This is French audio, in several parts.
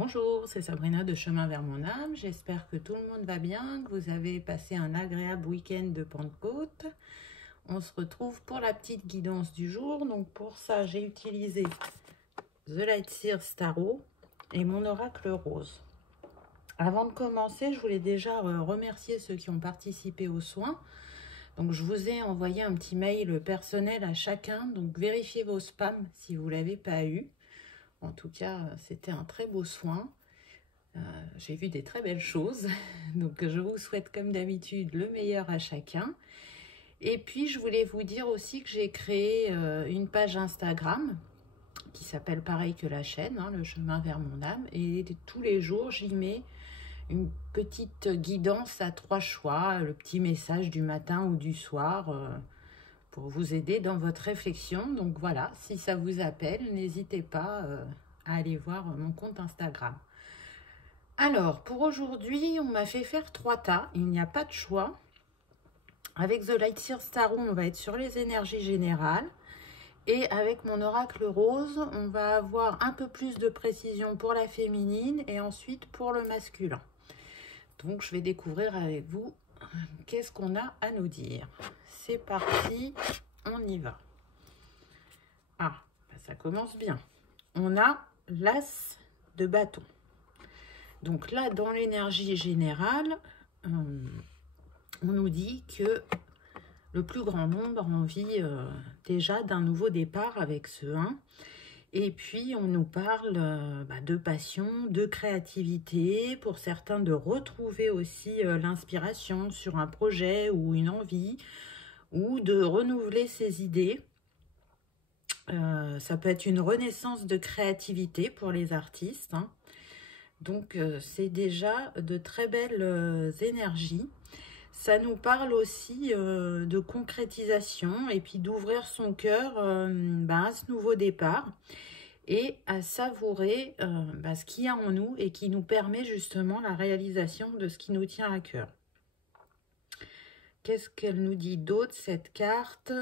Bonjour, c'est Sabrina de Chemin vers mon âme. J'espère que tout le monde va bien, que vous avez passé un agréable week-end de Pentecôte. On se retrouve pour la petite guidance du jour. Donc pour ça, j'ai utilisé The Light Seers Tarot et mon oracle rose. Avant de commencer, je voulais déjà remercier ceux qui ont participé aux soins. Donc je vous ai envoyé un petit mail personnel à chacun. Donc vérifiez vos spams si vous ne l'avez pas eu. En tout cas, c'était un très beau soin. J'ai vu des très belles choses. Donc, je vous souhaite, comme d'habitude, le meilleur à chacun. Et puis, je voulais vous dire aussi que j'ai créé une page Instagram qui s'appelle pareil que la chaîne, hein, Le Chemin vers mon âme. Et tous les jours, j'y mets une petite guidance à 3 choix, le petit message du matin ou du soir pour vous aider dans votre réflexion. Donc voilà, si ça vous appelle, n'hésitez pas à aller voir mon compte Instagram. Alors, pour aujourd'hui, on m'a fait faire 3 tas. Il n'y a pas de choix. Avec The Light Seers Tarot, on va être sur les énergies générales. Et avec mon oracle rose, on va avoir un peu plus de précision pour la féminine et ensuite pour le masculin. Donc, je vais découvrir avec vous qu'est-ce qu'on a à nous dire. C'est parti, on y va. Ah, ça commence bien. On a l'as de bâton. Donc là, dans l'énergie générale, on nous dit que le plus grand nombre a envie déjà d'un nouveau départ avec ce 1. Et puis, on nous parle de passion, de créativité, pour certains de retrouver aussi l'inspiration sur un projet ou une envie, ou de renouveler ses idées. Ça peut être une renaissance de créativité pour les artistes, hein. Donc, c'est déjà de très belles énergies. Ça nous parle aussi de concrétisation et puis d'ouvrir son cœur à ce nouveau départ et à savourer ce qu'il y a en nous et qui nous permet justement la réalisation de ce qui nous tient à cœur. Qu'est-ce qu'elle nous dit d'autre, cette carte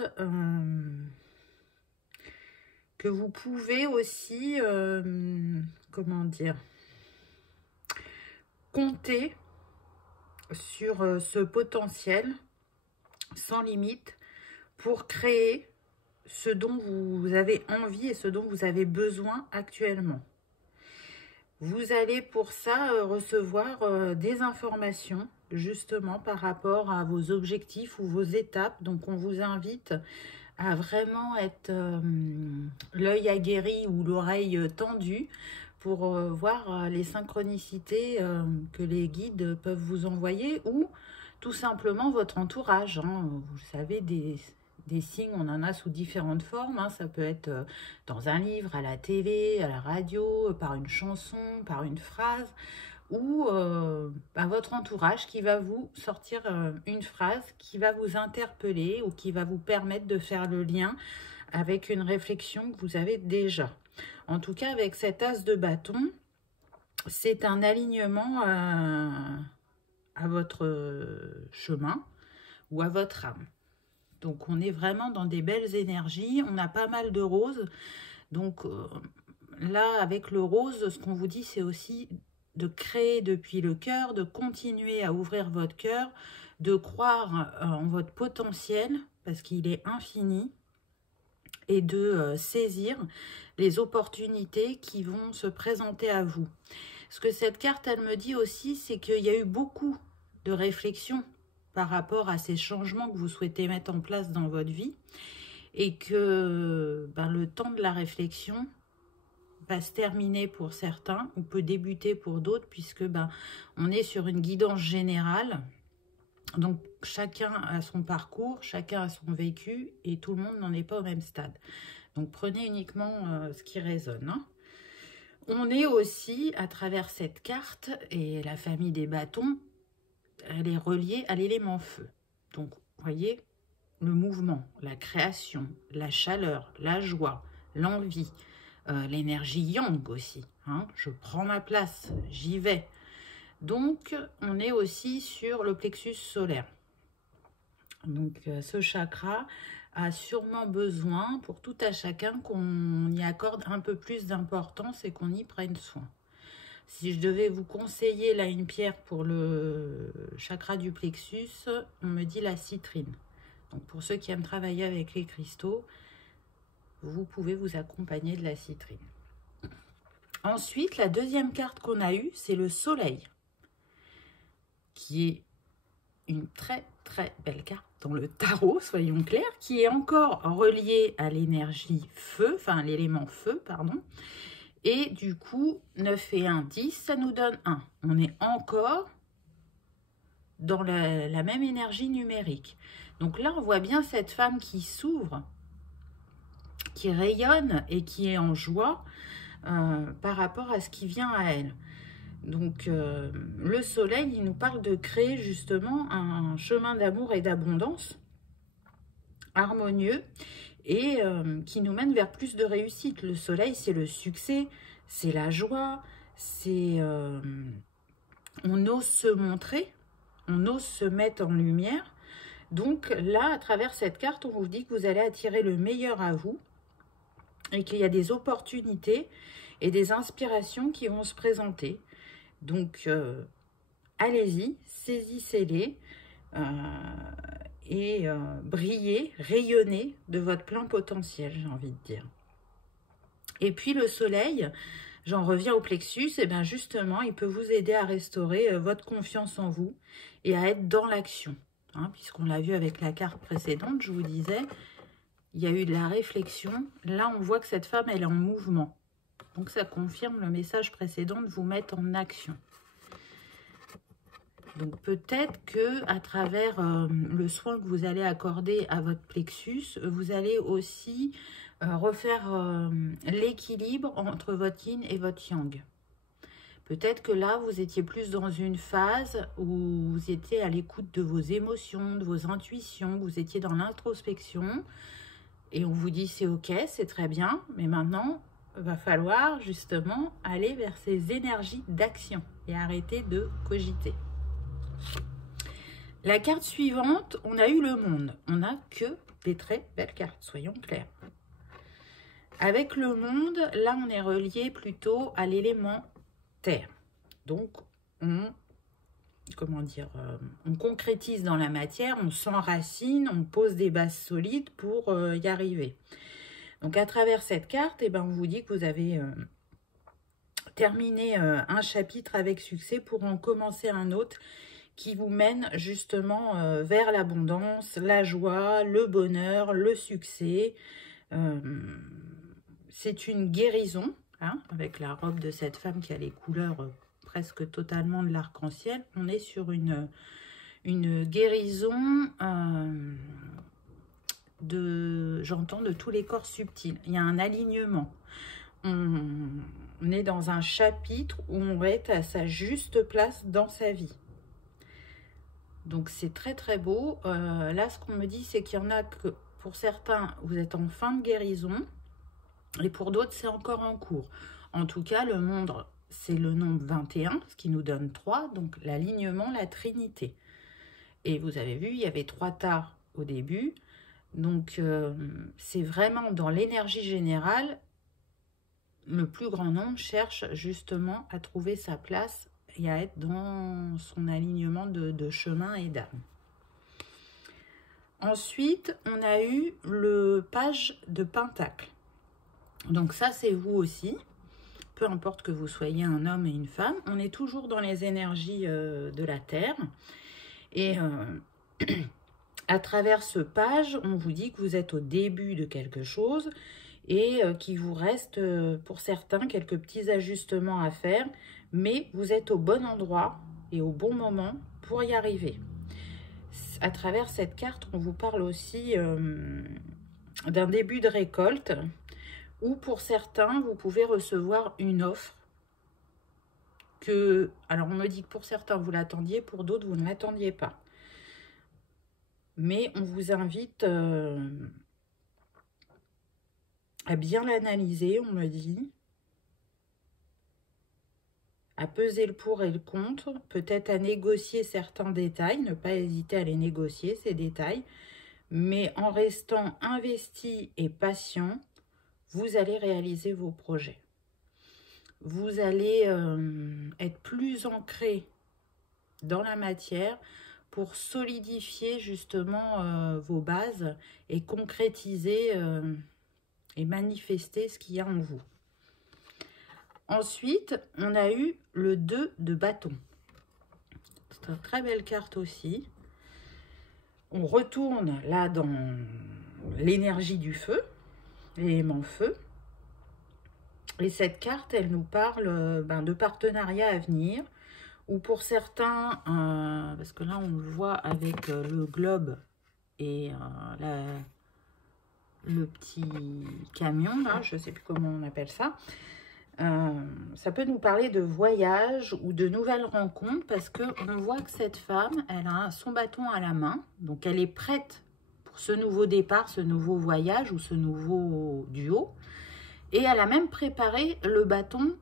que vous pouvez aussi, comment dire, compter sur ce potentiel sans limite pour créer ce dont vous avez envie et ce dont vous avez besoin actuellement. Vous allez pour ça recevoir des informations justement par rapport à vos objectifs ou vos étapes. Donc on vous invite à vraiment être l'œil aguerri ou l'oreille tendue pour voir les synchronicités que les guides peuvent vous envoyer ou tout simplement votre entourage, hein. Vous savez, des signes, on en a sous différentes formes, hein. Ça peut être dans un livre, à la télé, à la radio, par une chanson, par une phrase, ou votre entourage qui va vous sortir une phrase qui va vous interpeller ou qui va vous permettre de faire le lien avec une réflexion que vous avez déjà. En tout cas, avec cet as de bâton, c'est un alignement à votre chemin ou à votre âme. Donc, on est vraiment dans des belles énergies. On a pas mal de roses. Donc, là, avec le rose, ce qu'on vous dit, c'est aussi de créer depuis le cœur, de continuer à ouvrir votre cœur, de croire en votre potentiel, parce qu'il est infini, et de saisir les opportunités qui vont se présenter à vous. Ce que cette carte, elle me dit aussi, c'est qu'il y a eu beaucoup de réflexions par rapport à ces changements que vous souhaitez mettre en place dans votre vie, et que le temps de la réflexion va se terminer pour certains, ou peut débuter pour d'autres, puisque on est sur une guidance générale. Donc, chacun a son parcours, chacun a son vécu, et tout le monde n'en est pas au même stade. Donc, prenez uniquement ce qui résonne, hein. On est aussi, à travers cette carte, et la famille des bâtons, elle est reliée à l'élément feu. Donc, vous voyez, le mouvement, la création, la chaleur, la joie, l'envie, l'énergie yang aussi, hein. Je prends ma place, j'y vais. Donc, on est aussi sur le plexus solaire. Donc, ce chakra a sûrement besoin, pour tout à chacun, qu'on y accorde un peu plus d'importance et qu'on y prenne soin. Si je devais vous conseiller là une pierre pour le chakra du plexus, on me dit la citrine. Donc pour ceux qui aiment travailler avec les cristaux, vous pouvez vous accompagner de la citrine. Ensuite, la deuxième carte qu'on a eue, c'est le soleil, qui est une très très belle carte dans le tarot, soyons clairs, qui est encore reliée à l'énergie feu, enfin l'élément feu, pardon. Et du coup, 9 et 1, 10, ça nous donne 1. On est encore dans la même énergie numérique. Donc là, on voit bien cette femme qui s'ouvre, qui rayonne et qui est en joie par rapport à ce qui vient à elle. Donc, le soleil, il nous parle de créer justement un chemin d'amour et d'abondance harmonieux et qui nous mène vers plus de réussite. Le soleil, c'est le succès, c'est la joie, c'est on ose se montrer, on ose se mettre en lumière. Donc là, à travers cette carte, on vous dit que vous allez attirer le meilleur à vous et qu'il y a des opportunités et des inspirations qui vont se présenter. Donc, allez-y, saisissez-les et brillez, rayonnez de votre plein potentiel, j'ai envie de dire. Et puis le soleil, j'en reviens au plexus, et bien justement, il peut vous aider à restaurer votre confiance en vous et à être dans l'action. Hein, puisqu'on l'a vu avec la carte précédente, je vous disais, il y a eu de la réflexion. Là, on voit que cette femme, elle est en mouvement. Donc, ça confirme le message précédent de vous mettre en action. Donc, peut-être que à travers le soin que vous allez accorder à votre plexus, vous allez aussi refaire l'équilibre entre votre yin et votre yang. Peut-être que là, vous étiez plus dans une phase où vous étiez à l'écoute de vos émotions, de vos intuitions, vous étiez dans l'introspection. Et on vous dit, c'est ok, c'est très bien, mais maintenant, il va falloir justement aller vers ces énergies d'action et arrêter de cogiter. La carte suivante, on a eu le monde. On n'a que des très belles cartes, soyons clairs. Avec le monde, là, on est relié plutôt à l'élément terre. Donc, on concrétise dans la matière, on s'enracine, on pose des bases solides pour y arriver. Donc, à travers cette carte, eh ben, on vous dit que vous avez terminé un chapitre avec succès pour en commencer un autre qui vous mène justement vers l'abondance, la joie, le bonheur, le succès. C'est une guérison, hein, avec la robe de cette femme qui a les couleurs presque totalement de l'arc-en-ciel. On est sur une guérison de tous les corps subtils. Il y a un alignement. On est dans un chapitre où on va être à sa juste place dans sa vie. Donc, c'est très, très beau. Là, ce qu'on me dit, c'est qu'il y en a que, pour certains, vous êtes en fin de guérison. Et pour d'autres, c'est encore en cours. En tout cas, le monde, c'est le nombre 21, ce qui nous donne 3. Donc, l'alignement, la trinité. Et vous avez vu, il y avait 3 tares au début. Donc, c'est vraiment dans l'énergie générale, le plus grand nombre cherche justement à trouver sa place et à être dans son alignement de chemin et d'âme. Ensuite, on a eu le page de Pentacle. Donc ça, c'est vous aussi. Peu importe que vous soyez un homme et une femme, on est toujours dans les énergies de la Terre. Et à travers ce page, on vous dit que vous êtes au début de quelque chose et qu'il vous reste, pour certains, quelques petits ajustements à faire, mais vous êtes au bon endroit et au bon moment pour y arriver. À travers cette carte, on vous parle aussi d'un début de récolte, où pour certains, vous pouvez recevoir une offre que, alors on me dit que pour certains, vous l'attendiez, pour d'autres, vous ne l'attendiez pas. Mais on vous invite à bien l'analyser, on me dit, à peser le pour et le contre, peut-être à négocier certains détails, ne pas hésiter à les négocier, ces détails, mais en restant investi et patient, vous allez réaliser vos projets. vous allez être plus ancré dans la matière pour solidifier justement vos bases et concrétiser et manifester ce qu'il y a en vous. Ensuite, on a eu le 2 de bâton. C'est une très belle carte aussi. On retourne là dans l'énergie du feu, l'élément feu. Et cette carte, elle nous parle de partenariat à venir, ou pour certains, parce que là on le voit avec le globe et le petit camion, là, je ne sais plus comment on appelle ça. Ça peut nous parler de voyage ou de nouvelles rencontres, parce qu'on voit que cette femme, elle a son bâton à la main, donc elle est prête pour ce nouveau départ, ce nouveau voyage ou ce nouveau duo. Et elle a même préparé le bâton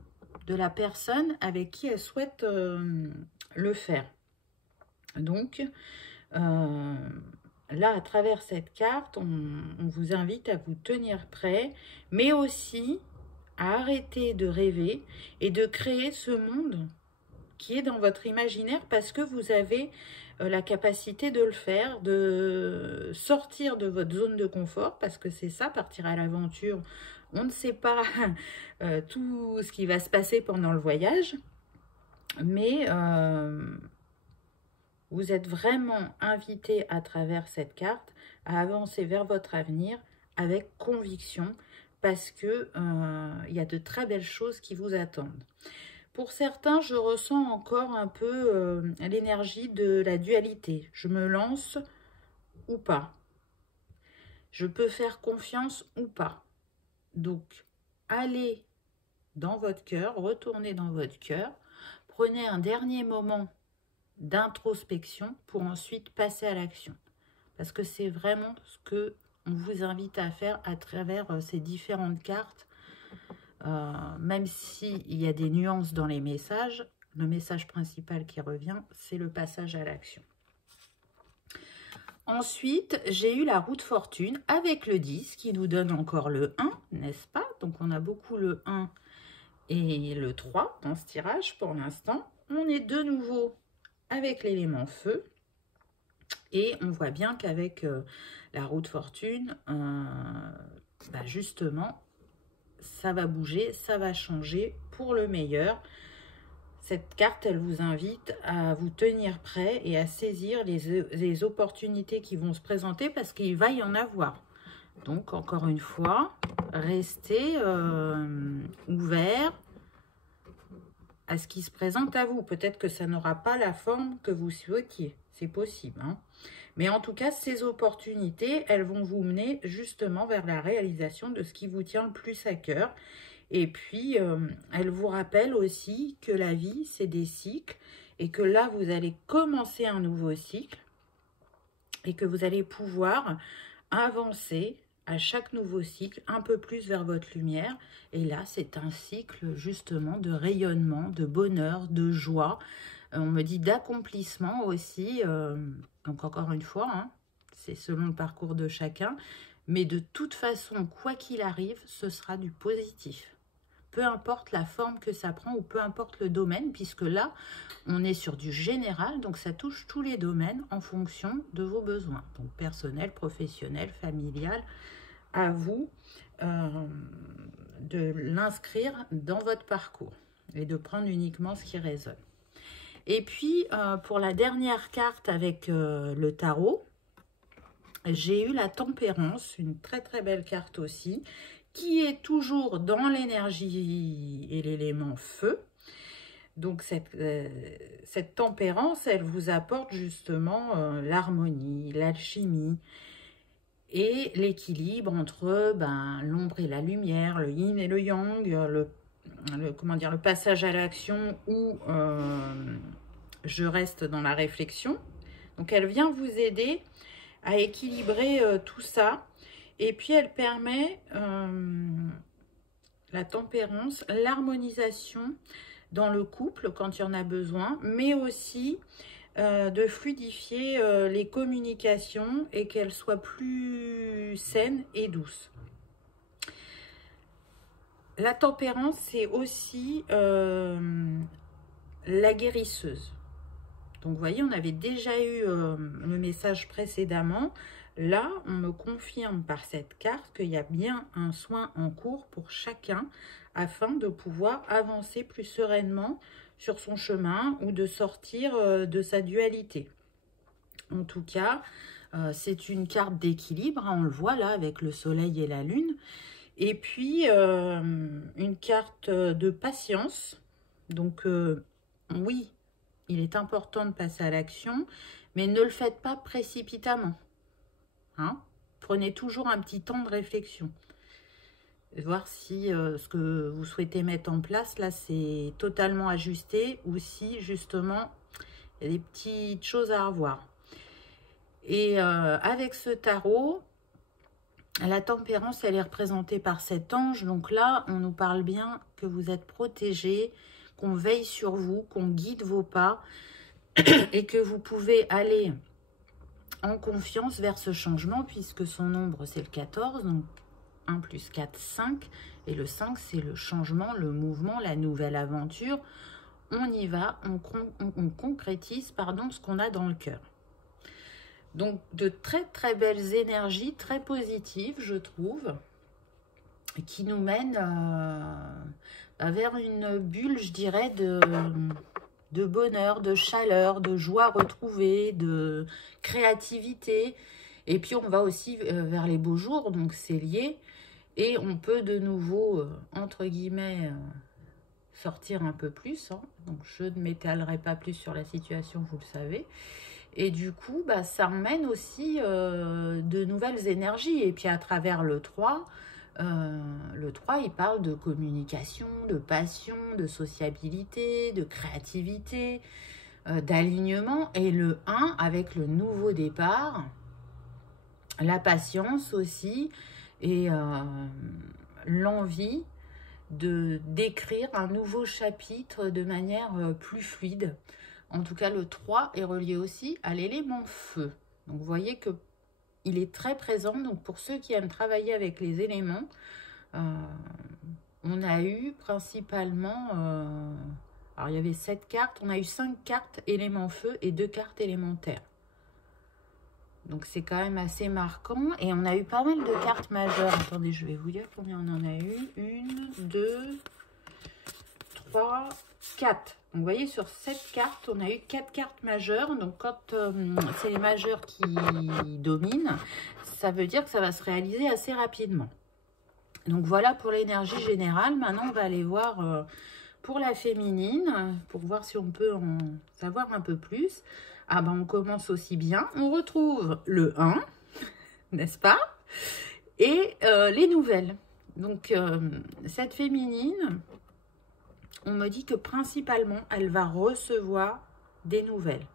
de la personne avec qui elle souhaite le faire. Donc, là, à travers cette carte, on vous invite à vous tenir prêt, mais aussi à arrêter de rêver et de créer ce monde qui est dans votre imaginaire, parce que vous avez la capacité de le faire, de sortir de votre zone de confort, parce que c'est ça, partir à l'aventure. On ne sait pas tout ce qui va se passer pendant le voyage, mais vous êtes vraiment invité à travers cette carte à avancer vers votre avenir avec conviction, parce que il y a de très belles choses qui vous attendent. Pour certains, je ressens encore un peu l'énergie de la dualité. Je me lance ou pas. Je peux faire confiance ou pas. Donc, allez dans votre cœur, retournez dans votre cœur, prenez un dernier moment d'introspection pour ensuite passer à l'action. Parce que c'est vraiment ce que on vous invite à faire à travers ces différentes cartes. Même s'il y a des nuances dans les messages, le message principal qui revient, c'est le passage à l'action. Ensuite, j'ai eu la roue de fortune avec le 10 qui nous donne encore le 1, n'est-ce pas? Donc, on a beaucoup le 1 et le 3 dans ce tirage pour l'instant. On est de nouveau avec l'élément feu. Et on voit bien qu'avec la roue de fortune, justement, ça va bouger, ça va changer pour le meilleur. Cette carte, elle vous invite à vous tenir prêt et à saisir les opportunités qui vont se présenter, parce qu'il va y en avoir. Donc, encore une fois, restez ouvert à ce qui se présente à vous. Peut-être que ça n'aura pas la forme que vous souhaitiez. C'est possible, hein. Mais en tout cas, ces opportunités, elles vont vous mener justement vers la réalisation de ce qui vous tient le plus à cœur. Et puis, elle vous rappelle aussi que la vie, c'est des cycles, et que là, vous allez commencer un nouveau cycle, et que vous allez pouvoir avancer à chaque nouveau cycle un peu plus vers votre lumière. Et là, c'est un cycle justement de rayonnement, de bonheur, de joie. On me dit d'accomplissement aussi. Donc encore une fois, hein, c'est selon le parcours de chacun. Mais de toute façon, quoi qu'il arrive, ce sera du positif. Peu importe la forme que ça prend, ou peu importe le domaine, puisque là, on est sur du général, donc ça touche tous les domaines en fonction de vos besoins. Donc personnel, professionnel, familial, à vous de l'inscrire dans votre parcours et de prendre uniquement ce qui résonne. Et puis, pour la dernière carte avec le tarot, j'ai eu la tempérance, une très très belle carte aussi, qui est toujours dans l'énergie et l'élément feu. Donc, cette tempérance, elle vous apporte justement l'harmonie, l'alchimie et l'équilibre entre l'ombre et la lumière, le yin et le yang, le passage à l'action où je reste dans la réflexion. Donc, elle vient vous aider à équilibrer tout ça. Et puis, elle permet la tempérance, l'harmonisation dans le couple quand il y en a besoin, mais aussi de fluidifier les communications et qu'elles soient plus saines et douces. La tempérance, c'est aussi la guérisseuse. Donc, vous voyez, on avait déjà eu le message précédemment. Là, on me confirme par cette carte qu'il y a bien un soin en cours pour chacun afin de pouvoir avancer plus sereinement sur son chemin ou de sortir de sa dualité. En tout cas, c'est une carte d'équilibre, hein, on le voit là avec le soleil et la lune. Et puis, une carte de patience. Donc, oui, il est important de passer à l'action, mais ne le faites pas précipitamment. Hein? Prenez toujours un petit temps de réflexion. Voir si ce que vous souhaitez mettre en place, là, c'est totalement ajusté ou si, justement, il y a des petites choses à revoir. Et avec ce tarot, la tempérance, elle est représentée par cet ange. Donc là, on nous parle bien que vous êtes protégé, qu'on veille sur vous, qu'on guide vos pas et que vous pouvez aller en confiance vers ce changement puisque son nombre, c'est le 14. Donc 1 plus 4, 5. Et le 5, c'est le changement, le mouvement, la nouvelle aventure. On y va, on concrétise pardon, ce qu'on a dans le cœur. Donc, de très, très belles énergies, très positives, je trouve, qui nous mènent vers une bulle, je dirais, de bonheur, de chaleur, de joie retrouvée, de créativité. Et puis, on va aussi vers les beaux jours, donc c'est lié. Et on peut de nouveau, entre guillemets, sortir un peu plus. Hein. Donc, je ne m'étalerai pas plus sur la situation, vous le savez. Et du coup, bah, ça emmène aussi de nouvelles énergies. Et puis à travers le 3, il parle de communication, de passion, de sociabilité, de créativité, d'alignement. Et le 1, avec le nouveau départ, la patience aussi et l'envie d'écrire un nouveau chapitre de manière plus fluide. En tout cas, le 3 est relié aussi à l'élément feu. Donc, vous voyez qu'il est très présent. Donc, pour ceux qui aiment travailler avec les éléments, on a eu principalement... alors, il y avait 7 cartes. On a eu 5 cartes élément feu et 2 cartes élémentaires. Donc, c'est quand même assez marquant. Et on a eu pas mal de cartes majeures. Attendez, je vais vous dire combien on en a eu. 1, 2, 3, 4. Donc, vous voyez, sur cette carte, on a eu 4 cartes majeures. Donc, quand c'est les majeures qui dominent, ça veut dire que ça va se réaliser assez rapidement. Donc, voilà pour l'énergie générale. Maintenant, on va aller voir pour la féminine, pour voir si on peut en savoir un peu plus. Ah ben, on commence aussi bien. On retrouve le 1, n'est-ce pas? Et les nouvelles. Donc, cette féminine... On me dit que principalement, elle va recevoir des nouvelles.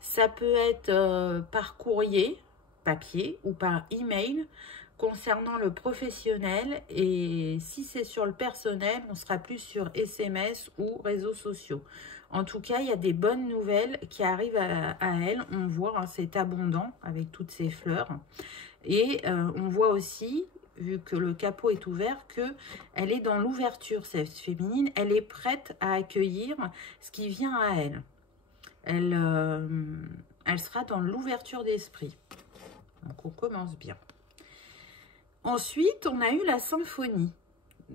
Ça peut être par courrier, papier ou par email concernant le professionnel. Et si c'est sur le personnel, on sera plus sur SMS ou réseaux sociaux. En tout cas, il y a des bonnes nouvelles qui arrivent à elle. On voit, hein, c'est abondant avec toutes ces fleurs. Et on voit aussi... vu que le capot est ouvert, qu'elle est dans l'ouverture, cette féminine. Elle est prête à accueillir ce qui vient à elle. Elle sera dans l'ouverture d'esprit. Donc, on commence bien. Ensuite, on a eu la symphonie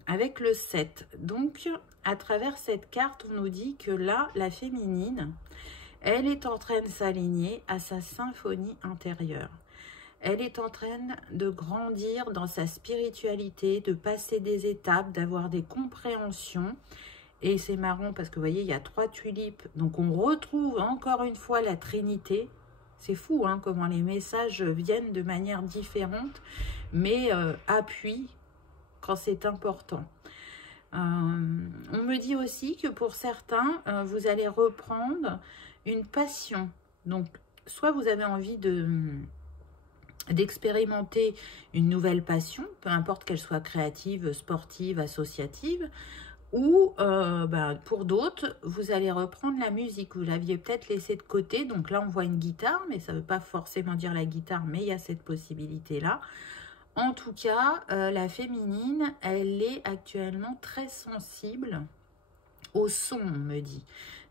avec le 7. Donc, à travers cette carte, on nous dit que là, la féminine, elle est en train de s'aligner à sa symphonie intérieure. Elle est en train de grandir dans sa spiritualité, de passer des étapes, d'avoir des compréhensions. Et c'est marrant parce que vous voyez, il y a 3 tulipes. Donc on retrouve encore une fois la Trinité. C'est fou hein, comment les messages viennent de manière différente, mais appuient quand c'est important. On me dit aussi que pour certains, vous allez reprendre une passion. Donc soit vous avez envie d'expérimenter une nouvelle passion, peu importe qu'elle soit créative, sportive, associative, ou pour d'autres, vous allez reprendre la musique. Vous l'aviez peut-être laissée de côté, donc là on voit une guitare, mais ça ne veut pas forcément dire la guitare, mais il y a cette possibilité-là. En tout cas, la féminine, elle est actuellement très sensible au son, on me dit.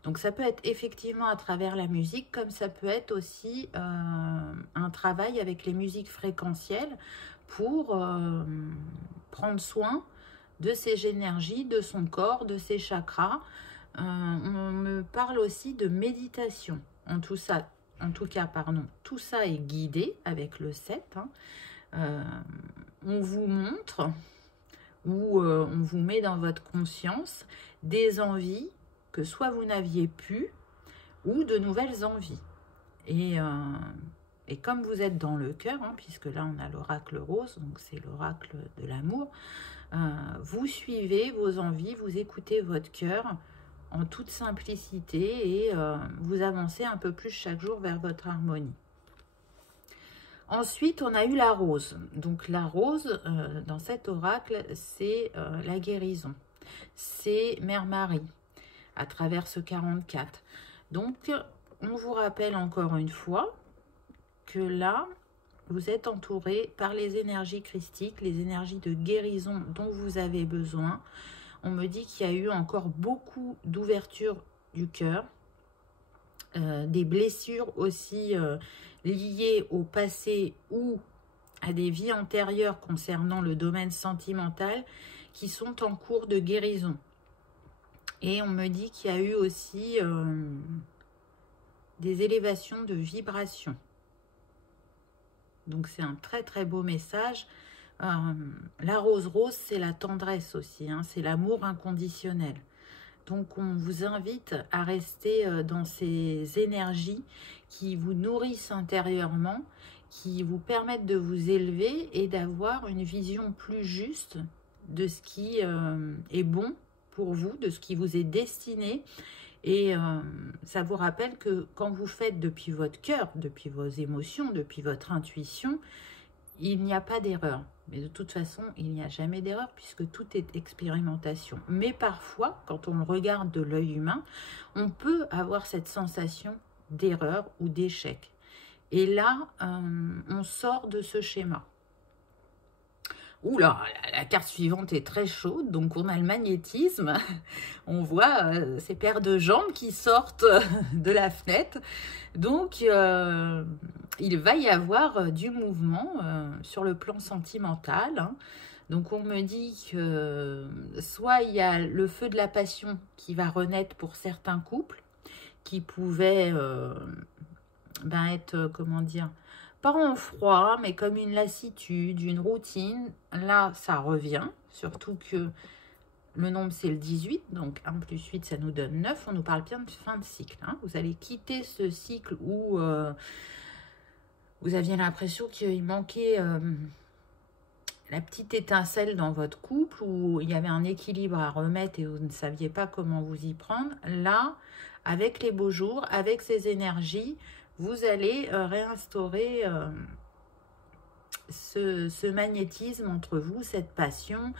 Donc ça peut être effectivement à travers la musique, comme ça peut être aussi un travail avec les musiques fréquentielles pour prendre soin de ses énergies, de son corps, de ses chakras. On me parle aussi de méditation. En tout cas, tout ça est guidé avec le 7. On vous montre ou on vous met dans votre conscience des envies que soit vous n'aviez pu ou de nouvelles envies. Et comme vous êtes dans le cœur, puisque là on a l'oracle rose, donc c'est l'oracle de l'amour, vous suivez vos envies, vous écoutez votre cœur en toute simplicité et vous avancez un peu plus chaque jour vers votre harmonie. Ensuite, on a eu la rose. Donc la rose, dans cet oracle, c'est la guérison. C'est Mère Marie, à travers ce 44. Donc, on vous rappelle encore une fois que là, vous êtes entouré par les énergies christiques, les énergies de guérison dont vous avez besoin. On me dit qu'il y a eu encore beaucoup d'ouverture du cœur, des blessures aussi liées au passé ou à des vies antérieures concernant le domaine sentimental qui sont en cours de guérison. Et on me dit qu'il y a eu aussi des élévations de vibrations. Donc c'est un très très beau message. La rose rose, c'est la tendresse aussi, c'est l'amour inconditionnel. Donc on vous invite à rester dans ces énergies qui vous nourrissent intérieurement, qui vous permettent de vous élever et d'avoir une vision plus juste de ce qui est bon pour vous, de ce qui vous est destiné. Et ça vous rappelle que quand vous faites depuis votre cœur, depuis vos émotions, depuis votre intuition, il n'y a pas d'erreur. Mais de toute façon, il n'y a jamais d'erreur puisque tout est expérimentation. Mais parfois, quand on le regarde de l'œil humain, on peut avoir cette sensation d'erreur ou d'échec. Et là, on sort de ce schéma. Oula, la carte suivante est très chaude, donc on a le magnétisme. On voit ces paires de jambes qui sortent de la fenêtre. Donc, il va y avoir du mouvement sur le plan sentimental. Donc, on me dit que soit il y a le feu de la passion qui va renaître pour certains couples qui pouvaient être, comment dire, pas en froid, mais comme une lassitude, une routine. Là, ça revient, surtout que le nombre, c'est le 18, donc 1 plus 8, ça nous donne 9. On nous parle bien de fin de cycle. Vous allez quitter ce cycle où vous aviez l'impression qu'il manquait la petite étincelle dans votre couple, où il y avait un équilibre à remettre et vous ne saviez pas comment vous y prendre. Là, avec les beaux jours, avec ces énergies, vous allez réinstaurer ce magnétisme entre vous, cette passion,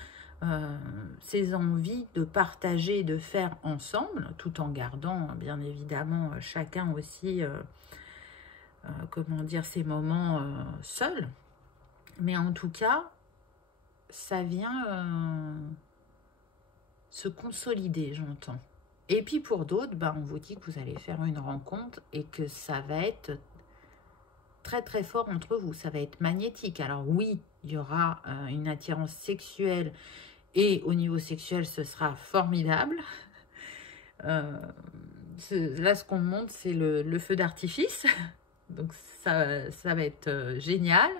ces envies de partager et de faire ensemble, tout en gardant bien évidemment chacun aussi, comment dire, ces moments seuls. Mais en tout cas, ça vient se consolider, j'entends. Et puis pour d'autres, on vous dit que vous allez faire une rencontre et que ça va être très très fort entre vous, ça va être magnétique. Alors oui, il y aura une attirance sexuelle et au niveau sexuel, ce sera formidable. Là, ce qu'on montre, c'est le feu d'artifice. Donc ça va être génial.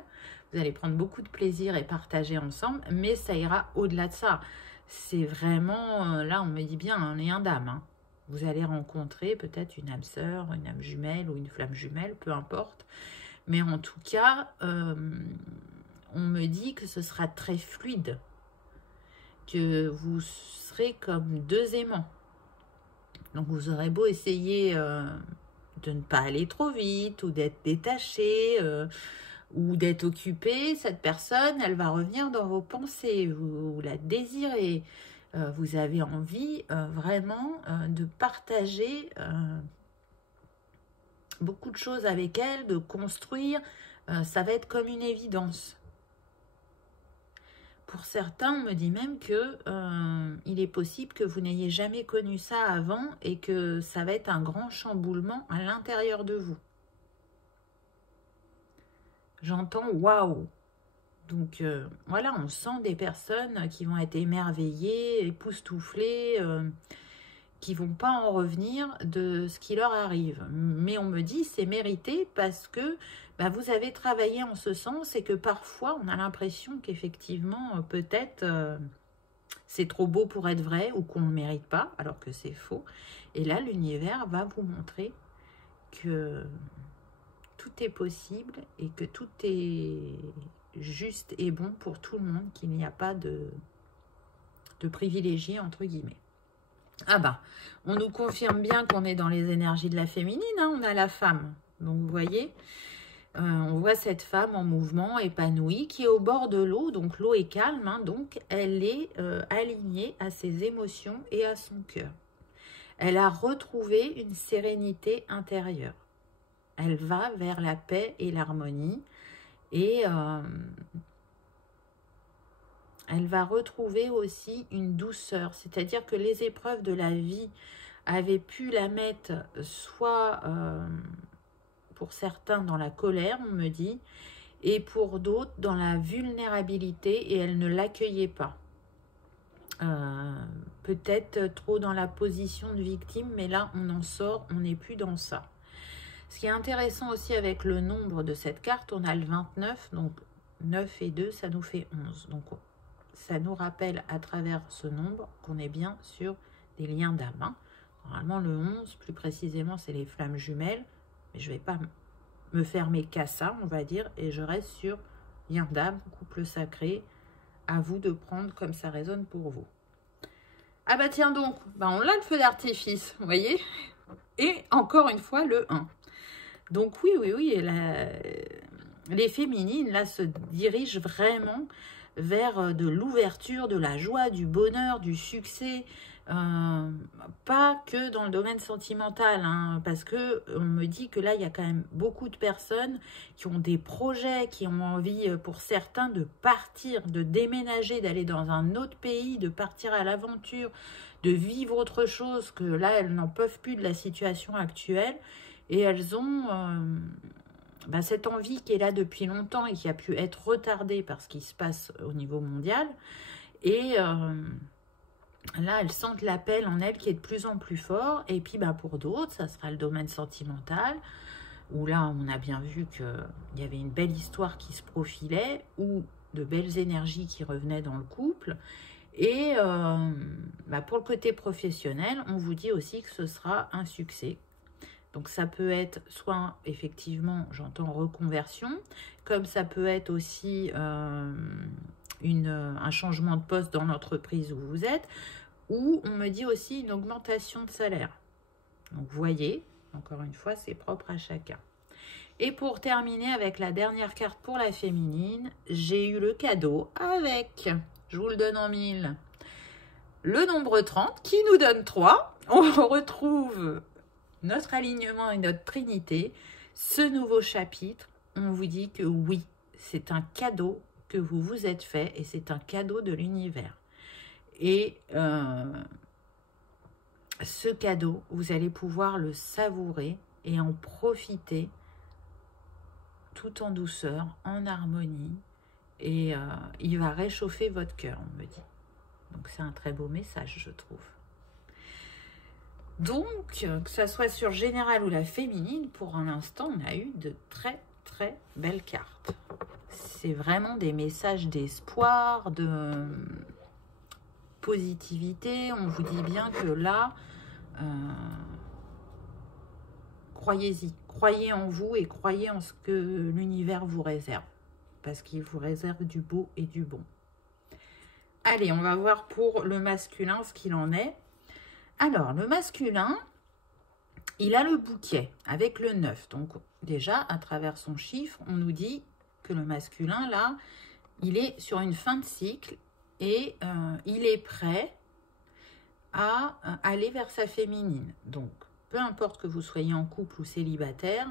Vous allez prendre beaucoup de plaisir et partager ensemble, mais ça ira au-delà de ça. C'est vraiment, là on me dit bien un lien d'âme. Vous allez rencontrer peut-être une âme sœur, une âme jumelle ou une flamme jumelle, peu importe. Mais en tout cas, on me dit que ce sera très fluide, que vous serez comme deux aimants. Donc vous aurez beau essayer de ne pas aller trop vite ou d'être détaché ou d'être occupé, cette personne, elle va revenir dans vos pensées, vous la désirez, vous avez envie vraiment de partager beaucoup de choses avec elle, de construire, ça va être comme une évidence. Pour certains, on me dit même que il est possible que vous n'ayez jamais connu ça avant et que ça va être un grand chamboulement à l'intérieur de vous. J'entends waouh. Donc voilà, on sent des personnes qui vont être émerveillées, époustouflées, qui vont pas en revenir de ce qui leur arrive. Mais on me dit c'est mérité parce que bah, vous avez travaillé en ce sens et que parfois on a l'impression qu'effectivement peut-être c'est trop beau pour être vrai ou qu'on ne le mérite pas alors que c'est faux. Et là l'univers va vous montrer que tout est possible et que tout est juste et bon pour tout le monde, qu'il n'y a pas de privilégiés entre guillemets. Ah bah, on nous confirme bien qu'on est dans les énergies de la féminine, hein, on a la femme. Donc vous voyez, on voit cette femme en mouvement, épanouie, qui est au bord de l'eau, donc l'eau est calme, hein, donc elle est alignée à ses émotions et à son cœur. Elle a retrouvé une sérénité intérieure. Elle va vers la paix et l'harmonie et elle va retrouver aussi une douceur, c'est-à-dire que les épreuves de la vie avaient pu la mettre soit pour certains dans la colère, on me dit, et pour d'autres dans la vulnérabilité et elle ne l'accueillait pas. Peut-être trop dans la position de victime, mais là on en sort, on n'est plus dans ça. Ce qui est intéressant aussi avec le nombre de cette carte, on a le 29, donc 9 et 2, ça nous fait 11. Donc ça nous rappelle à travers ce nombre qu'on est bien sur des liens d'âme. Hein. Normalement le 11, plus précisément, c'est les flammes jumelles, mais je ne vais pas me fermer qu'à ça, on va dire, et je reste sur lien d'âme, couple sacré, à vous de prendre comme ça résonne pour vous. Ah bah tiens donc, bah on a le feu d'artifice, vous voyez, et encore une fois le 1. Donc oui, les féminines, là, se dirigent vraiment vers de l'ouverture, de la joie, du bonheur, du succès, pas que dans le domaine sentimental, hein, parce que on me dit que là, il y a quand même beaucoup de personnes qui ont des projets, qui ont envie, pour certains, de partir, de déménager, d'aller dans un autre pays, de partir à l'aventure, de vivre autre chose, que là, elles n'en peuvent plus de la situation actuelle. Et elles ont cette envie qui est là depuis longtemps et qui a pu être retardée par ce qui se passe au niveau mondial. Et là, elles sentent l'appel en elles qui est de plus en plus fort. Et puis, pour d'autres, ça sera le domaine sentimental, où là, on a bien vu qu'il y avait une belle histoire qui se profilait, ou de belles énergies qui revenaient dans le couple. Et pour le côté professionnel, on vous dit aussi que ce sera un succès. Donc ça peut être soit effectivement, j'entends reconversion, comme ça peut être aussi un changement de poste dans l'entreprise où vous êtes, ou on me dit aussi une augmentation de salaire. Donc vous voyez, encore une fois, c'est propre à chacun. Et pour terminer avec la dernière carte pour la féminine, j'ai eu le cadeau avec, je vous le donne en 1000, le nombre 30 qui nous donne 3. On retrouve notre alignement et notre trinité, ce nouveau chapitre, on vous dit que oui, c'est un cadeau que vous vous êtes fait et c'est un cadeau de l'univers. Et ce cadeau, vous allez pouvoir le savourer et en profiter tout en douceur, en harmonie, et il va réchauffer votre cœur, on me dit. Donc c'est un très beau message, je trouve. Donc, que ça soit sur général ou la féminine, pour l'instant, on a eu de très, très belles cartes. C'est vraiment des messages d'espoir, de positivité. On vous dit bien que là, croyez-y. Croyez en vous et croyez en ce que l'univers vous réserve. Parce qu'il vous réserve du beau et du bon. Allez, on va voir pour le masculin ce qu'il en est. Alors, le masculin, il a le bouquet avec le 9. Donc, déjà, à travers son chiffre, on nous dit que le masculin, là, il est sur une fin de cycle et il est prêt à aller vers sa féminine. Donc, peu importe que vous soyez en couple ou célibataire,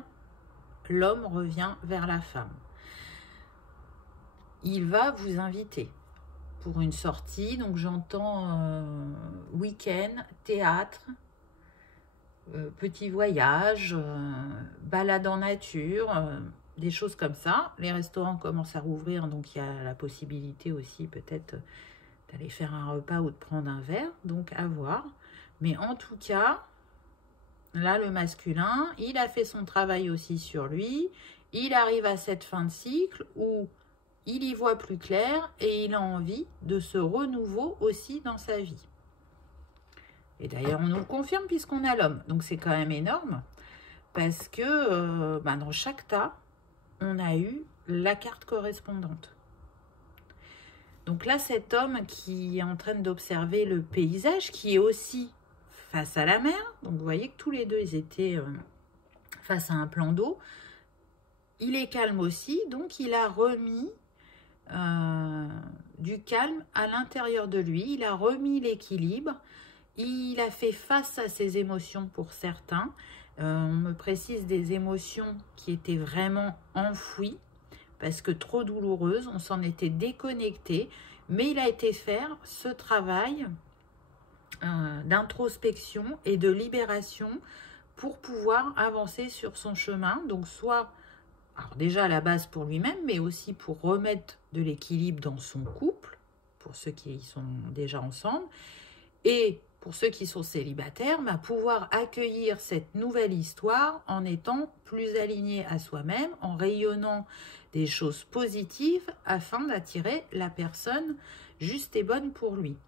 l'homme revient vers la femme. Il va vous inviter. pour une sortie. Donc j'entends week-end, théâtre, petit voyage, balade en nature, des choses comme ça. Les restaurants commencent à rouvrir, donc il y a la possibilité aussi peut-être d'aller faire un repas ou de prendre un verre, donc à voir. Mais en tout cas, là le masculin, il a fait son travail aussi sur lui, il arrive à cette fin de cycle où il y voit plus clair et il a envie de ce renouveau aussi dans sa vie. Et d'ailleurs, on nous le confirme puisqu'on a l'homme. Donc, c'est quand même énorme parce que dans chaque tas, on a eu la carte correspondante. Donc là, cet homme qui est en train d'observer le paysage, qui est aussi face à la mer. Donc, vous voyez que tous les deux, ils étaient face à un plan d'eau. Il est calme aussi. Donc, il a remis du calme à l'intérieur de lui. Il a remis l'équilibre. Il a fait face à ses émotions pour certains. On me précise des émotions qui étaient vraiment enfouies parce que trop douloureuses. On s'en était déconnecté. Mais il a été faire ce travail d'introspection et de libération pour pouvoir avancer sur son chemin. Donc soit, alors déjà à la base pour lui-même, mais aussi pour remettre de l'équilibre dans son couple, pour ceux qui sont déjà ensemble. Et pour ceux qui sont célibataires, pouvoir accueillir cette nouvelle histoire en étant plus aligné à soi-même, en rayonnant des choses positives afin d'attirer la personne juste et bonne pour lui.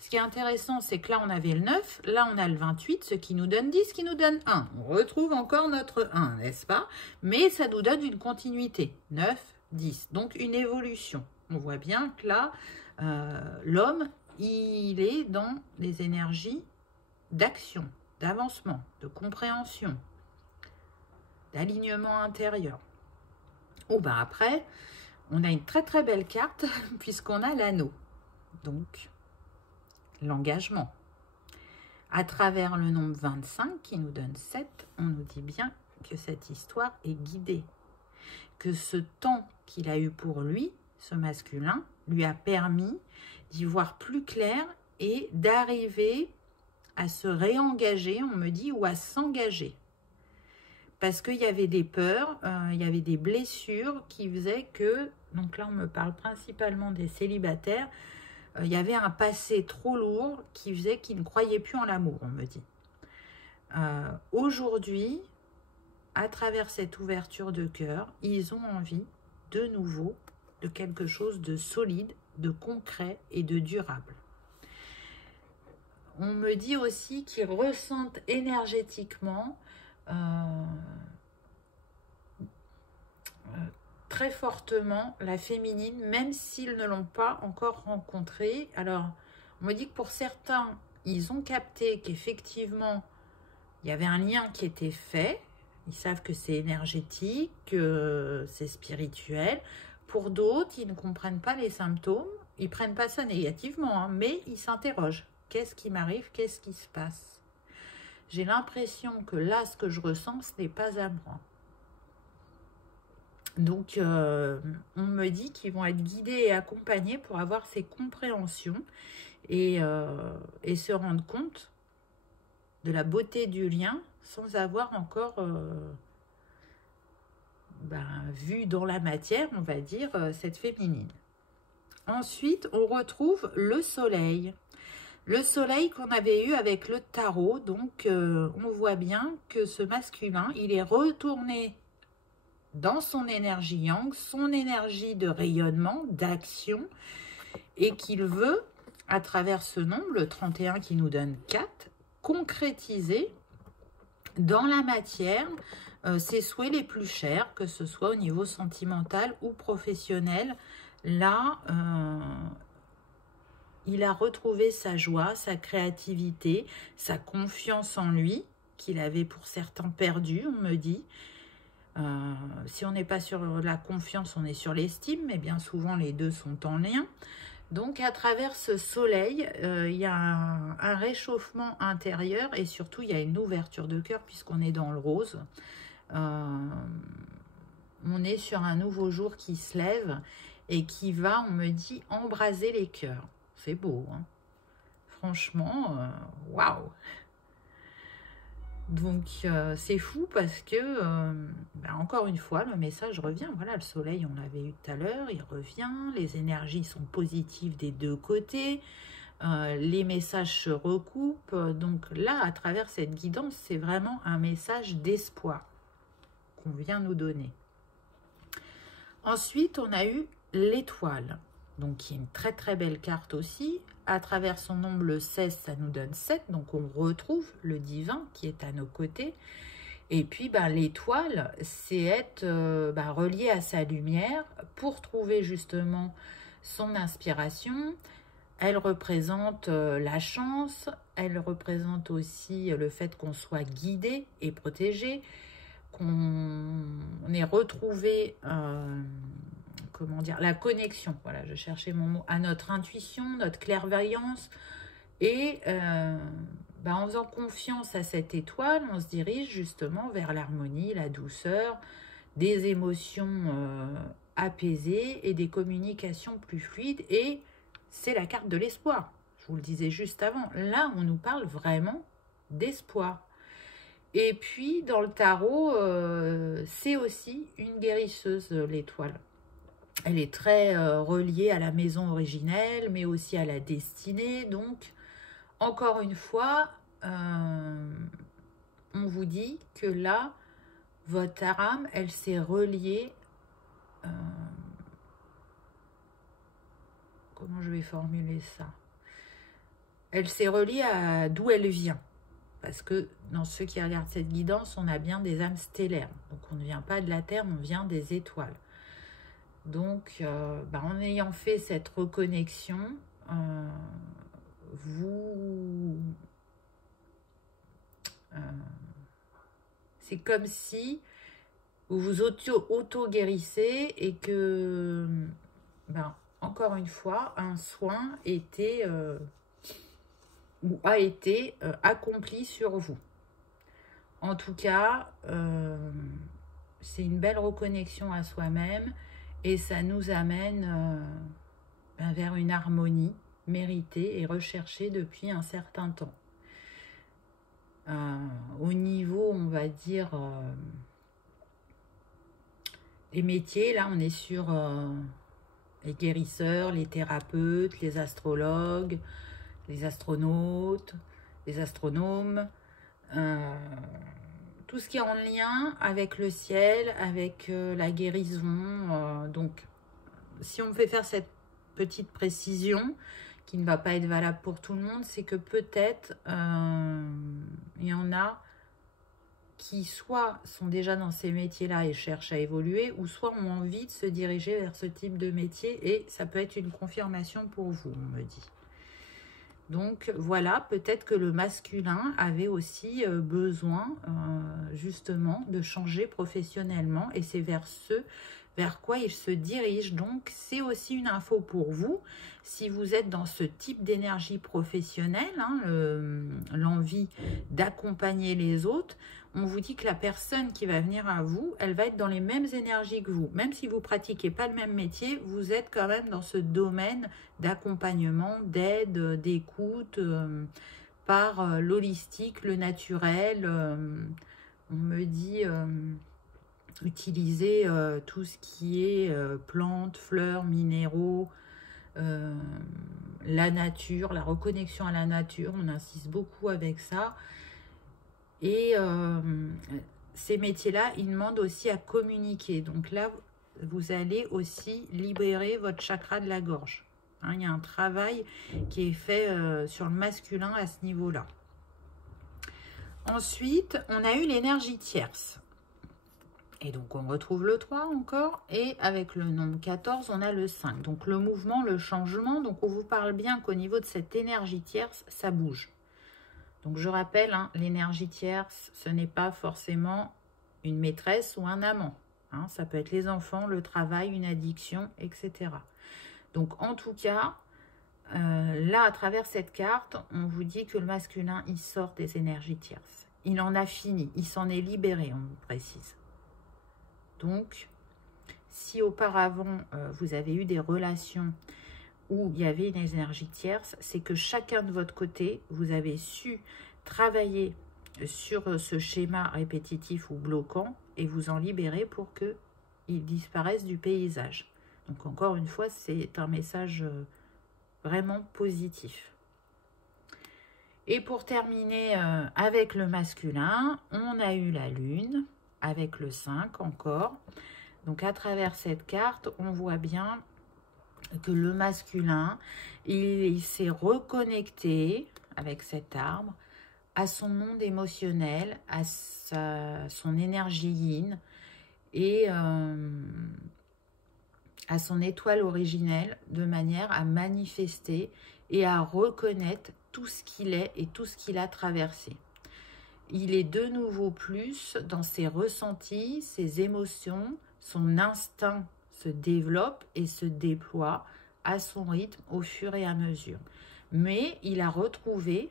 Ce qui est intéressant, c'est que là, on avait le 9, là, on a le 28, ce qui nous donne 10, ce qui nous donne 1. On retrouve encore notre 1, n'est-ce pas? Mais ça nous donne une continuité, 9, 10, donc une évolution. On voit bien que là, l'homme, il est dans les énergies d'action, d'avancement, de compréhension, d'alignement intérieur. Oh ben après, on a une très très belle carte puisqu'on a l'anneau. Donc, l'engagement. À travers le nombre 25 qui nous donne 7, on nous dit bien que cette histoire est guidée. Que ce temps qu'il a eu pour lui, ce masculin, lui a permis d'y voir plus clair et d'arriver à se réengager, on me dit, ou à s'engager. Parce qu'il y avait des peurs, il y avait des blessures qui faisaient que, donc là on me parle principalement des célibataires, il y avait un passé trop lourd qui faisait qu'ils ne croyaient plus en l'amour, on me dit. Aujourd'hui, à travers cette ouverture de cœur, ils ont envie de nouveau de quelque chose de solide, de concret et de durable. On me dit aussi qu'ils ressentent énergétiquement très fortement la féminine, même s'ils ne l'ont pas encore rencontrée. Alors, on me dit que pour certains, ils ont capté qu'effectivement, il y avait un lien qui était fait. Ils savent que c'est énergétique, que c'est spirituel. Pour d'autres, ils ne comprennent pas les symptômes. Ils ne prennent pas ça négativement, hein, mais ils s'interrogent. Qu'est-ce qui m'arrive? Qu'est-ce qui se passe? J'ai l'impression que là, ce que je ressens, ce n'est pas à moi. Donc, on me dit qu'ils vont être guidés et accompagnés pour avoir ces compréhensions et se rendre compte de la beauté du lien sans avoir encore vu dans la matière, on va dire, cette féminine. Ensuite, on retrouve le soleil. Le soleil qu'on avait eu avec le tarot, donc on voit bien que ce masculin, il est retourné dans son énergie yang, son énergie de rayonnement, d'action, et qu'il veut, à travers ce nombre, le 31 qui nous donne 4, concrétiser dans la matière ses souhaits les plus chers, que ce soit au niveau sentimental ou professionnel. Là, il a retrouvé sa joie, sa créativité, sa confiance en lui, qu'il avait pour certains perdu, on me dit. Si on n'est pas sur la confiance, on est sur l'estime, mais bien souvent les deux sont en lien. Donc à travers ce soleil, il y a un réchauffement intérieur et surtout il y a une ouverture de cœur puisqu'on est dans le rose. On est sur un nouveau jour qui se lève et qui va, on me dit, embraser les cœurs. C'est beau, hein. Franchement, waouh. Donc, c'est fou parce que, encore une fois, le message revient. Voilà, le soleil, on l'avait eu tout à l'heure, il revient. Les énergies sont positives des deux côtés. Les messages se recoupent. Donc là, à travers cette guidance, c'est vraiment un message d'espoir qu'on vient nous donner. Ensuite, on a eu l'étoile. Donc, qui est une très très belle carte aussi. À travers son nombre, le 16, ça nous donne 7. Donc, on retrouve le divin qui est à nos côtés. Et puis, l'étoile, c'est être relié à sa lumière pour trouver justement son inspiration. Elle représente la chance. Elle représente aussi le fait qu'on soit guidé et protégé. Qu'on ait retrouvé... comment dire, la connexion, voilà, je cherchais mon mot, à notre intuition, notre clairvoyance, et en faisant confiance à cette étoile, on se dirige justement vers l'harmonie, la douceur, des émotions apaisées et des communications plus fluides, et c'est la carte de l'espoir, je vous le disais juste avant, là on nous parle vraiment d'espoir. Et puis dans le tarot, c'est aussi une guérisseuse, l'étoile. Elle est très reliée à la maison originelle, mais aussi à la destinée. Donc, encore une fois, on vous dit que là, votre âme, elle s'est reliée... comment je vais formuler ça? Elle s'est reliée à d'où elle vient. Parce que dans ceux qui regardent cette guidance, on a bien des âmes stellaires. Donc, on ne vient pas de la Terre, on vient des étoiles. Donc, en ayant fait cette reconnexion, c'est comme si vous vous auto-guérissez et que, encore une fois, un soin était ou a été accompli sur vous. En tout cas, c'est une belle reconnexion à soi-même. Et ça nous amène vers une harmonie méritée et recherchée depuis un certain temps. Au niveau, on va dire, les métiers, là on est sur les guérisseurs, les thérapeutes, les astrologues, les astronautes, les astronomes, tout ce qui est en lien avec le ciel, avec la guérison. Donc, si on me fait faire cette petite précision, qui ne va pas être valable pour tout le monde, c'est que peut-être il y en a qui soit sont déjà dans ces métiers-là et cherchent à évoluer, ou soit ont envie de se diriger vers ce type de métier, et ça peut être une confirmation pour vous, on me dit. Donc voilà, peut-être que le masculin avait aussi besoin justement de changer professionnellement, et c'est vers vers quoi il se dirige. Donc c'est aussi une info pour vous, si vous êtes dans ce type d'énergie professionnelle, l'envie d'accompagner les autres. On vous dit que la personne qui va venir à vous, elle va être dans les mêmes énergies que vous. Même si vous ne pratiquez pas le même métier, vous êtes quand même dans ce domaine d'accompagnement, d'aide, d'écoute, par l'holistique, le naturel. On me dit utiliser tout ce qui est plantes, fleurs, minéraux, la nature, la reconnexion à la nature. On insiste beaucoup avec ça. Et ces métiers-là, ils demandent aussi à communiquer. Donc là, vous allez aussi libérer votre chakra de la gorge. Il y a un travail qui est fait sur le masculin à ce niveau-là. Ensuite, on a eu l'énergie tierce. Et donc, on retrouve le 3 encore. Et avec le nombre 14, on a le 5. Donc, le mouvement, le changement. Donc, on vous parle bien qu'au niveau de cette énergie tierce, ça bouge. Donc, je rappelle, l'énergie tierce, ce n'est pas forcément une maîtresse ou un amant. Ça peut être les enfants, le travail, une addiction, etc. Donc, en tout cas, là, à travers cette carte, on vous dit que le masculin, il sort des énergies tierces. Il en a fini, il s'en est libéré, on vous précise. Donc, Si auparavant, vous avez eu des relations où il y avait une énergie tierce, c'est que chacun de votre côté, vous avez su travailler sur ce schéma répétitif ou bloquant et vous en libérer pour qu'il disparaisse du paysage. Donc encore une fois, c'est un message vraiment positif. Et pour terminer avec le masculin, on a eu la lune avec le 5 encore. Donc à travers cette carte, on voit bien que le masculin, il s'est reconnecté avec cet arbre à son monde émotionnel, à son énergie yin et à son étoile originelle, de manière à manifester et à reconnaître tout ce qu'il est et tout ce qu'il a traversé. Il est de nouveau plus dans ses ressentis, ses émotions, son instinct se développe et se déploie à son rythme au fur et à mesure. Mais il a retrouvé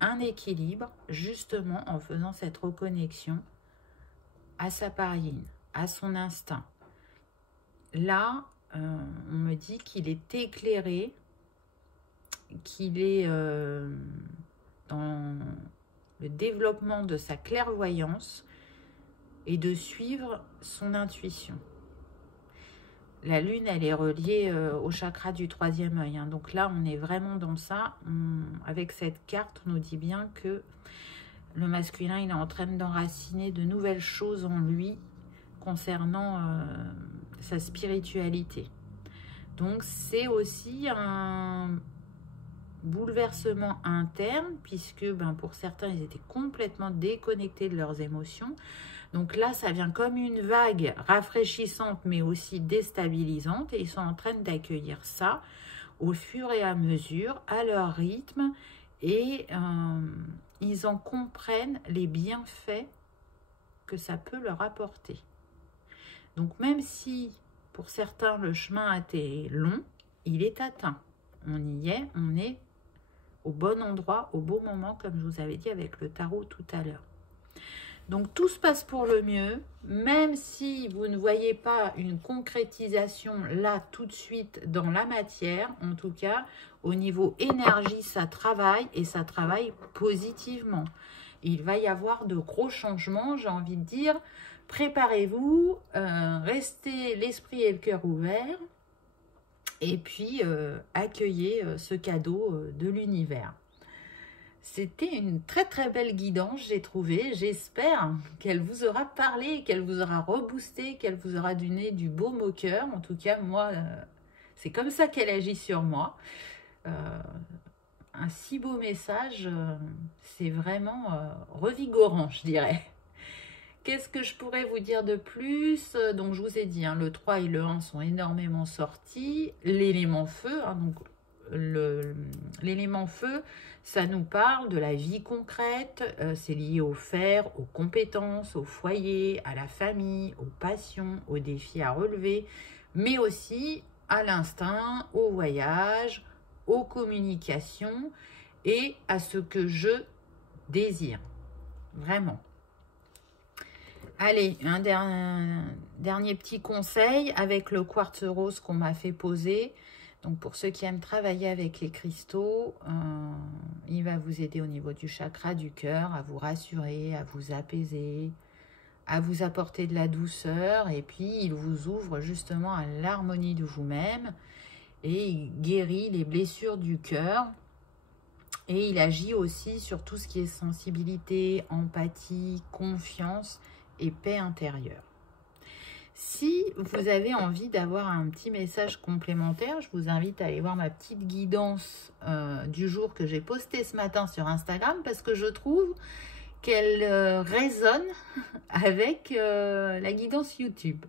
un équilibre justement en faisant cette reconnexion à sa part yin, à son instinct. Là, on me dit qu'il est éclairé, qu'il est dans le développement de sa clairvoyance et de suivre son intuition. La lune, elle est reliée au chakra du 3e œil. Hein. Donc là, on est vraiment dans ça. Avec cette carte, on nous dit bien que le masculin, il est en train d'enraciner de nouvelles choses en lui concernant sa spiritualité. Donc c'est aussi un bouleversement interne, puisque pour certains, ils étaient complètement déconnectés de leurs émotions. Donc là, ça vient comme une vague rafraîchissante, mais aussi déstabilisante, et ils sont en train d'accueillir ça au fur et à mesure, à leur rythme, et ils en comprennent les bienfaits que ça peut leur apporter. Donc même si, pour certains, le chemin a été long, il est atteint. On y est, on est au bon endroit, au bon moment, comme je vous avais dit avec le tarot tout à l'heure. Donc tout se passe pour le mieux, même si vous ne voyez pas une concrétisation là tout de suite dans la matière, en tout cas au niveau énergie ça travaille et ça travaille positivement. Il va y avoir de gros changements, j'ai envie de dire, préparez-vous, restez l'esprit et le cœur ouverts et puis accueillez ce cadeau de l'univers. C'était une très très belle guidance, j'ai trouvé. J'espère qu'elle vous aura parlé, qu'elle vous aura reboosté, qu'elle vous aura donné du baume au cœur. En tout cas, moi, c'est comme ça qu'elle agit sur moi. Un si beau message, c'est vraiment revigorant, je dirais. Qu'est-ce que je pourrais vous dire de plus? Donc, je vous ai dit, hein, le 3 et le 1 sont énormément sortis. L'élément feu, hein, donc l'élément feu, ça nous parle de la vie concrète, c'est lié au faire, aux compétences, au foyer, à la famille, aux passions, aux défis à relever, mais aussi à l'instinct, au voyage, aux communications et à ce que je désire. Vraiment. Allez, un dernier petit conseil avec le quartz rose qu'on m'a fait poser. Donc pour ceux qui aiment travailler avec les cristaux, il va vous aider au niveau du chakra du cœur, à vous rassurer, à vous apaiser, à vous apporter de la douceur. Et puis il vous ouvre justement à l'harmonie de vous-même et il guérit les blessures du cœur. Et il agit aussi sur tout ce qui est sensibilité, empathie, confiance et paix intérieure. Si vous avez envie d'avoir un petit message complémentaire, je vous invite à aller voir ma petite guidance du jour que j'ai postée ce matin sur Instagram parce que je trouve qu'elle résonne avec la guidance YouTube.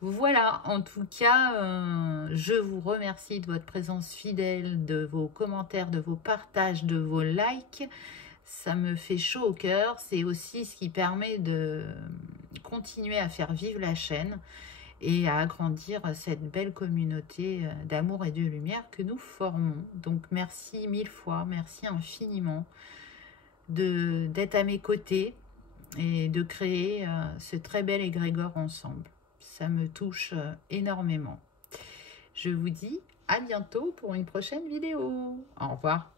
Voilà, en tout cas, je vous remercie de votre présence fidèle, de vos commentaires, de vos partages, de vos likes. Ça me fait chaud au cœur. C'est aussi ce qui permet de continuer à faire vivre la chaîne et à agrandir cette belle communauté d'amour et de lumière que nous formons. Donc merci 1000 fois, merci infiniment d'être à mes côtés et de créer ce très bel égrégore ensemble. ça me touche énormément. Je vous dis à bientôt pour une prochaine vidéo. Au revoir.